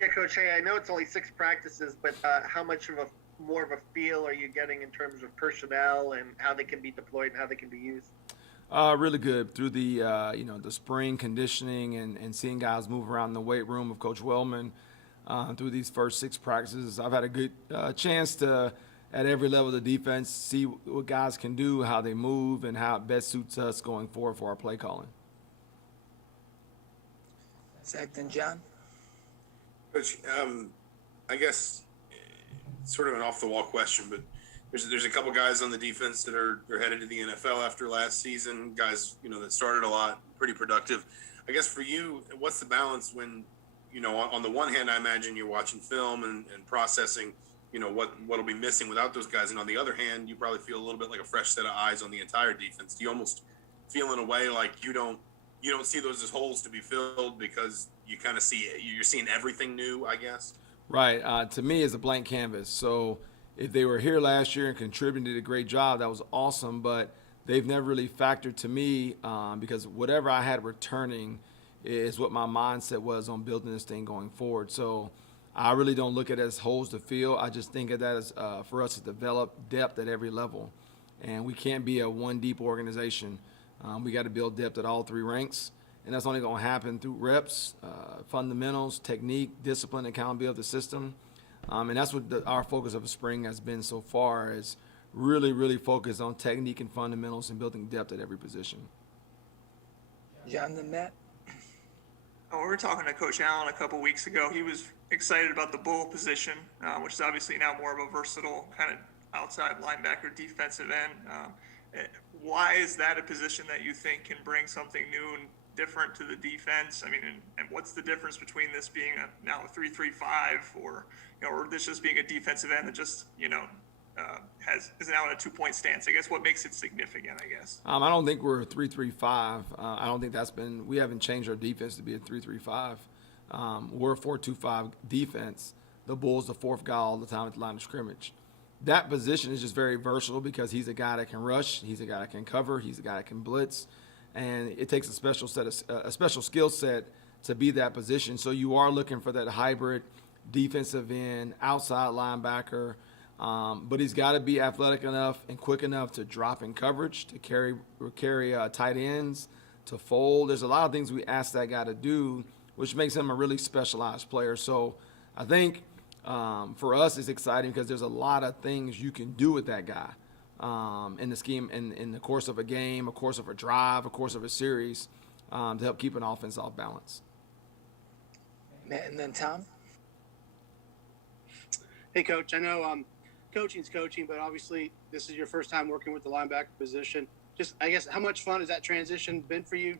Yeah, Coach. Hey, I know it's only 6 practices, but how much of a more of a feel are you getting in terms of personnel and how they can be deployed and how they can be used? Really good through the the spring conditioning and seeing guys move around in the weight room of Coach Wellman through these first 6 practices. I've had a good chance to at every level of the defense see what guys can do, how they move, and how it best suits us going forward for our play calling. Zach, then John. Coach, I guess sort of an off the wall question, but there's a couple guys on the defense that are headed to the NFL after last season. Guys, that started a lot, pretty productive. I guess for you, what's the balance when, on the one hand, I imagine you're watching film and processing, what'll be missing without those guys, and on the other hand, you probably feel a little bit like a fresh set of eyes on the entire defense. Do you almost feel in a way like you don't see those as holes to be filled because you kind of you're seeing everything new, I guess? Right. To me, it's a blank canvas. So if they were here last year and contributed a great job, that was awesome. But they've never really factored to me because whatever I had returning is what my mindset was on building this thing going forward. So I really don't look at it as holes to fill. I just think of that as for us to develop depth at every level. And we can't be a one deep organization. We got to build depth at all three ranks. And that's only going to happen through reps, fundamentals, technique, discipline, accountability of the system. And that's what our focus of the spring has been so far is really, really focused on technique and fundamentals and building depth at every position. John, then Matt. Oh, we were talking to Coach Allen a couple weeks ago. He was excited about the bull position, which is obviously now more of a versatile kind of outside linebacker, defensive end. Why is that a position that you think can bring something new and different to the defense? I mean, and what's the difference between this being now a 3-3-5 or this just being a defensive end that just is now in a 2-point stance? I guess what makes it significant, I guess. I don't think we're a 3-3-5. I don't think we haven't changed our defense to be a 3-3-5. We're a 4-2-5 defense. The Bull's the fourth guy all the time at the line of scrimmage. That position is just very versatile because he's a guy that can rush, he's a guy that can cover, he's a guy that can blitz, and it takes a special skill set to be that position. So you are looking for that hybrid defensive end, outside linebacker, but he's got to be athletic enough and quick enough to drop in coverage, to carry tight ends, to fold. There's a lot of things we ask that guy to do, which makes him a really specialized player. So I think for us, it's exciting because there's a lot of things you can do with that guy in the scheme, in the course of a game, a course of a drive, a course of a series, to help keep an offense off balance. Matt, and then Tom. Hey, Coach. I know coaching's coaching, but obviously this is your first time working with the linebacker position. Just, I guess, how much fun has that transition been for you?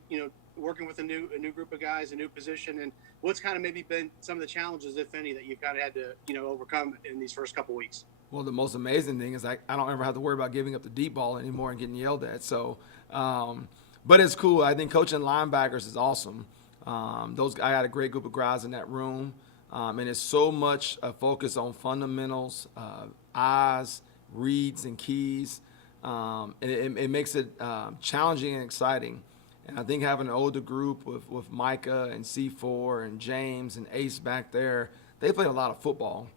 Working with a new group of guys, a new position, and what's kind of maybe been some of the challenges, if any, that you've kind of had to overcome in these first couple weeks? Well, the most amazing thing is I don't ever have to worry about giving up the deep ball anymore and getting yelled at. So, but it's cool. I think coaching linebackers is awesome. I got a great group of guys in that room, and it's so much a focus on fundamentals, eyes, reads, and keys. And it makes it challenging and exciting. And I think having an older group with Micah and C4 and James and Ace back there, they played a lot of football.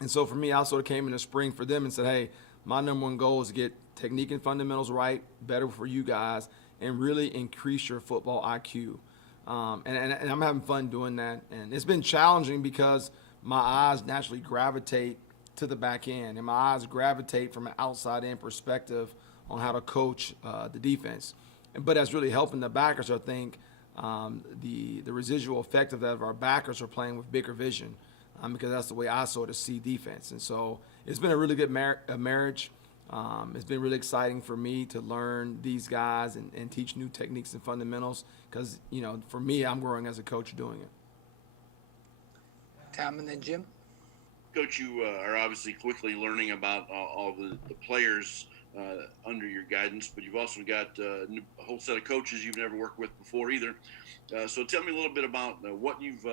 And so for me, I sort of came in the spring for them and said, hey, my number one goal is to get technique and fundamentals right, better for you guys, and really increase your football IQ. And I'm having fun doing that. And it's been challenging because my eyes naturally gravitate to the back end, and my eyes gravitate from an outside-in perspective on how to coach the defense. But that's really helping the backers, I think. The residual effect of that of our backers are playing with bigger vision because that's the way I sort of see defense. And so it's been a really good marriage. It's been really exciting for me to learn these guys and teach new techniques and fundamentals because, for me, I'm growing as a coach doing it. Tom, and then Jim. Coach, you are obviously quickly learning about all the players under your guidance, but you've also got a whole set of coaches you've never worked with before either. So tell me a little bit about what you've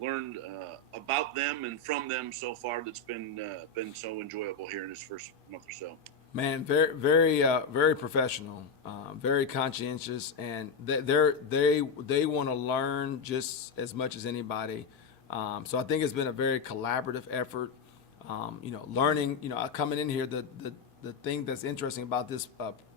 learned about them and from them so far that's been so enjoyable here in this first month or so. Man, very, very, very professional, very conscientious, and they want to learn just as much as anybody. So I think it's been a very collaborative effort. Learning, coming in here, the thing that's interesting about this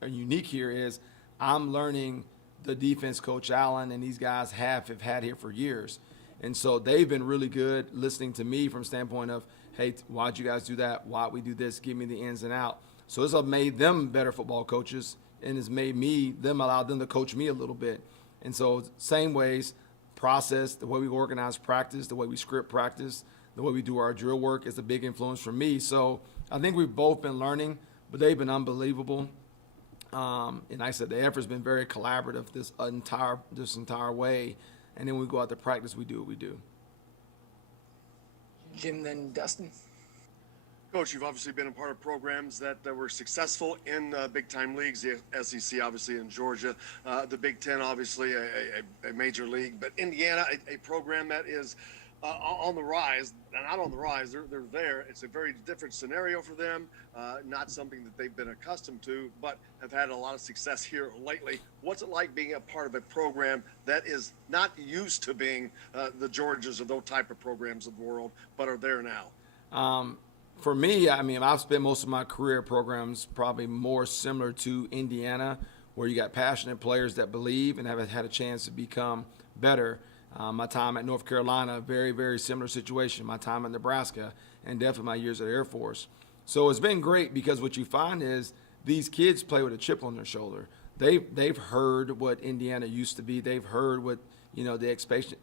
unique here is I'm learning the defense Coach Allen and these guys have had here for years. And so they've been really good listening to me from standpoint of, hey, why'd you guys do that? Why'd we do this? Give me the ins and out. So it's made them better football coaches, and it's made allowed them to coach me a little bit. And so same ways, process, the way we organize practice, the way we script practice, the way we do our drill work is a big influence for me. So I think we've both been learning, but they've been unbelievable. And like I said, the effort's been very collaborative this entire way. And then when we go out to practice, we do what we do. Jim, then Dustin. Coach, you've obviously been a part of programs that were successful in big-time leagues, the SEC obviously in Georgia, the Big Ten obviously a major league, but Indiana, a program that is on the rise, not on the rise, they're there. It's a very different scenario for them, not something that they've been accustomed to, but have had a lot of success here lately. What's it like being a part of a program that is not used to being the Georgias or those type of programs of the world, but are there now? For me, I've spent most of my career programs probably more similar to Indiana, where you got passionate players that believe and have had a chance to become better. My time at North Carolina, very, very similar situation. My time at Nebraska, and definitely my years at Air Force. So it's been great because what you find is these kids play with a chip on their shoulder. They've heard what Indiana used to be. They've heard what the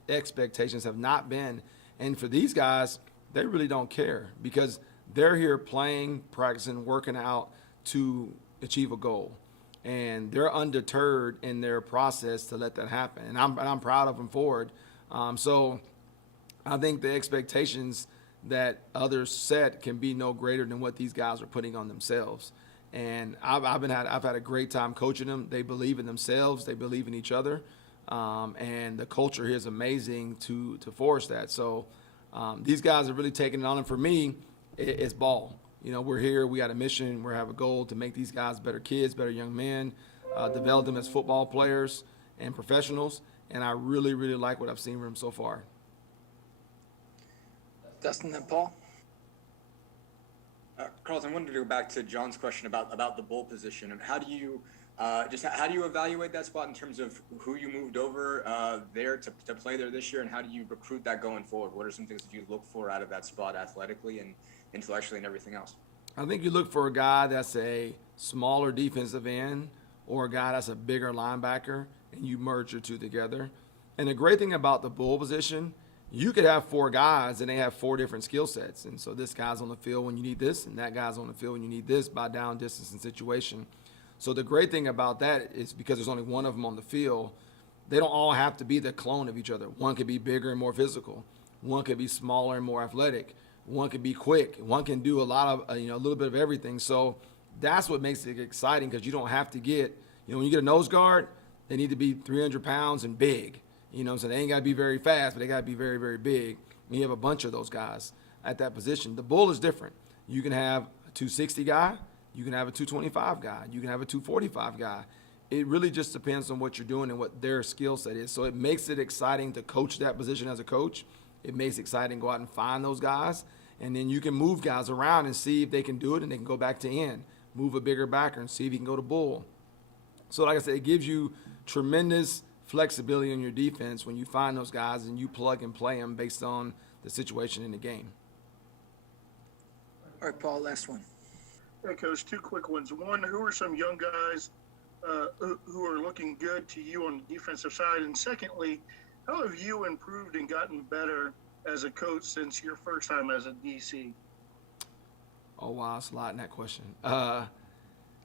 expectations have not been. And for these guys, they really don't care because they're here playing, practicing, working out to achieve a goal. And they're undeterred in their process to let that happen. And I'm proud of them for it. So I think the expectations that others set can be no greater than what these guys are putting on themselves. And I've had a great time coaching them. They believe in themselves. They believe in each other. And the culture here is amazing to force that. So these guys are really taking it on. And for me, it's ball. We're here. We got a mission. We have a goal to make these guys better kids, better young men, develop them as football players and professionals. And I really, really like what I've seen from them so far. Dustin and Paul. Carlton, I wanted to go back to John's question about the bowl position and how do you evaluate that spot in terms of who you moved over there to play there this year, and how do you recruit that going forward? What are some things that you look for out of that spot athletically and intellectually and everything else? I think you look for a guy that's a smaller defensive end or a guy that's a bigger linebacker, and you merge your two together. And the great thing about the bull position, you could have four guys and they have four different skill sets. And so this guy's on the field when you need this, and that guy's on the field when you need this by down, distance, and situation. So the great thing about that is because there's only one of them on the field, they don't all have to be the clone of each other. One could be bigger and more physical. One could be smaller and more athletic. One could be quick. One can do a little bit of everything. So that's what makes it exciting because you don't have to get, when you get a nose guard, they need to be 300 pounds and big. So they ain't got to be very fast, but they got to be very, very big. And you have a bunch of those guys at that position. The bull is different. You can have a 260 guy. You can have a 225 guy. You can have a 245 guy. It really just depends on what you're doing and what their skill set is. So it makes it exciting to coach that position as a coach. It makes it exciting to go out and find those guys. And then you can move guys around and see if they can do it, and they can go back to end. Move a bigger backer and see if he can go to bull. So like I said, it gives you tremendous flexibility in your defense when you find those guys and you plug and play them based on the situation in the game. All right, Paul, last one. Hey, Coach, two quick ones. One, who are some young guys who are looking good to you on the defensive side? And secondly, how have you improved and gotten better as a coach since your first time as a DC? Oh, wow, that's a lot in that question.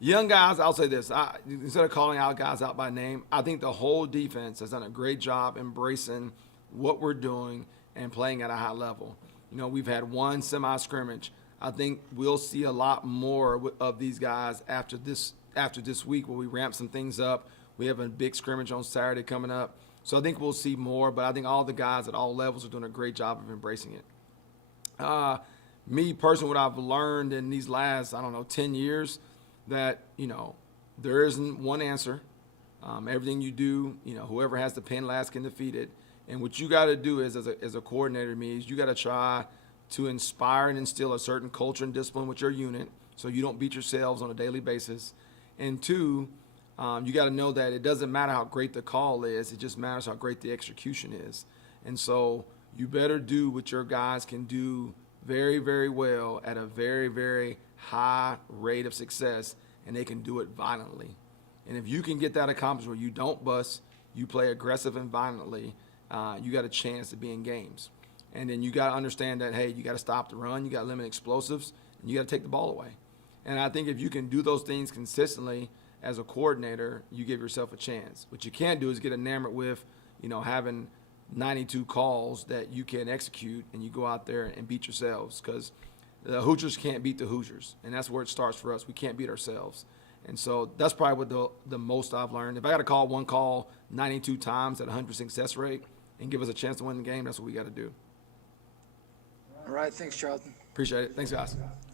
Young guys, I'll say this. Instead of calling out guys out by name, I think the whole defense has done a great job embracing what we're doing and playing at a high level. We've had one semi-scrimmage. I think we'll see a lot more of these guys after this week where we ramp some things up. We have a big scrimmage on Saturday coming up. So I think we'll see more, but I think all the guys at all levels are doing a great job of embracing it. Me personally, what I've learned in these last, 10 years, that, there isn't one answer. Everything you do, whoever has the pen last can defeat it. And what you got to do is, as a coordinator, means you got to try to inspire and instill a certain culture and discipline with your unit, so you don't beat yourselves on a daily basis. And two, you got to know that it doesn't matter how great the call is; it just matters how great the execution is. And so you better do what your guys can do very, very well at a very, very high rate of success, and they can do it violently. And if you can get that accomplished where you don't bust, you play aggressive and violently, you got a chance to be in games. And then you got to understand that, hey, you got to stop the run, you got to limit explosives, and you got to take the ball away. And I think if you can do those things consistently as a coordinator, you give yourself a chance. What you can't do is get enamored with, having 92 calls that you can execute, and you go out there and beat yourselves, because the Hoosiers can't beat the Hoosiers, and that's where it starts for us. We can't beat ourselves. And so that's probably what the most I've learned. If I got to call one call 92 times at 100% success rate and give us a chance to win the game, that's what we got to do. All right. Thanks, Charlton. Appreciate it. Thanks, guys.